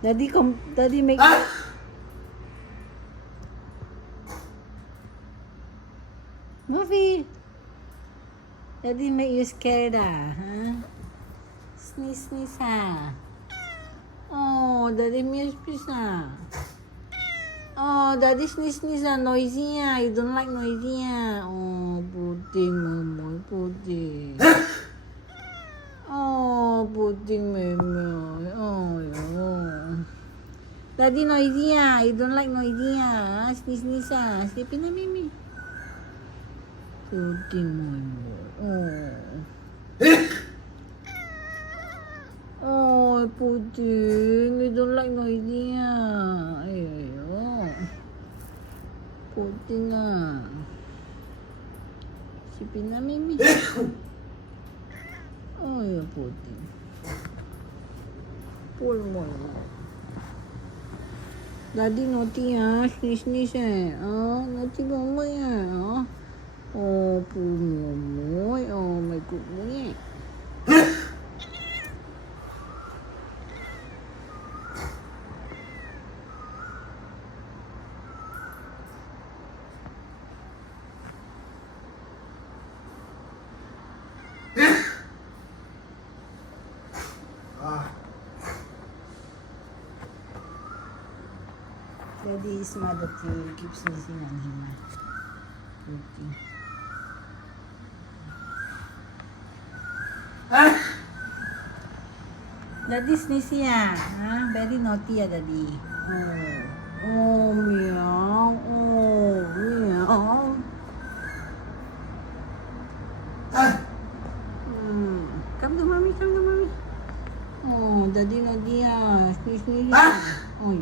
Daddy make Muffy. Daddy make you scared, huh? Sneeze, Oh, Daddy make you sneeze, Oh, Daddy sneeze, noisy, You don't like noisy, Oh, pudding, Momoy, pudding. Oh, pudding, Momoy. Oh. Daddy noisy, You don't like noisy, Sneeze, Sleepy na, Mimi. Pudding, Momoy. Oh, pudding. You don't like noisy, Pudding, Sleepy na, Mimi. Oh, pudding. Pull mo. Daddy naughty, Sneeze, Oh, naughty mo yan, Oh, pull mo. Oh, may cook mo yan. Daddy is mad at you. Keep sneezing on him. Pudding. Daddy sneezy, Very naughty, Daddy. Oh, meow. Oh, meow. Come to mommy. Oh, Daddy naughty, Sneeze. Oh,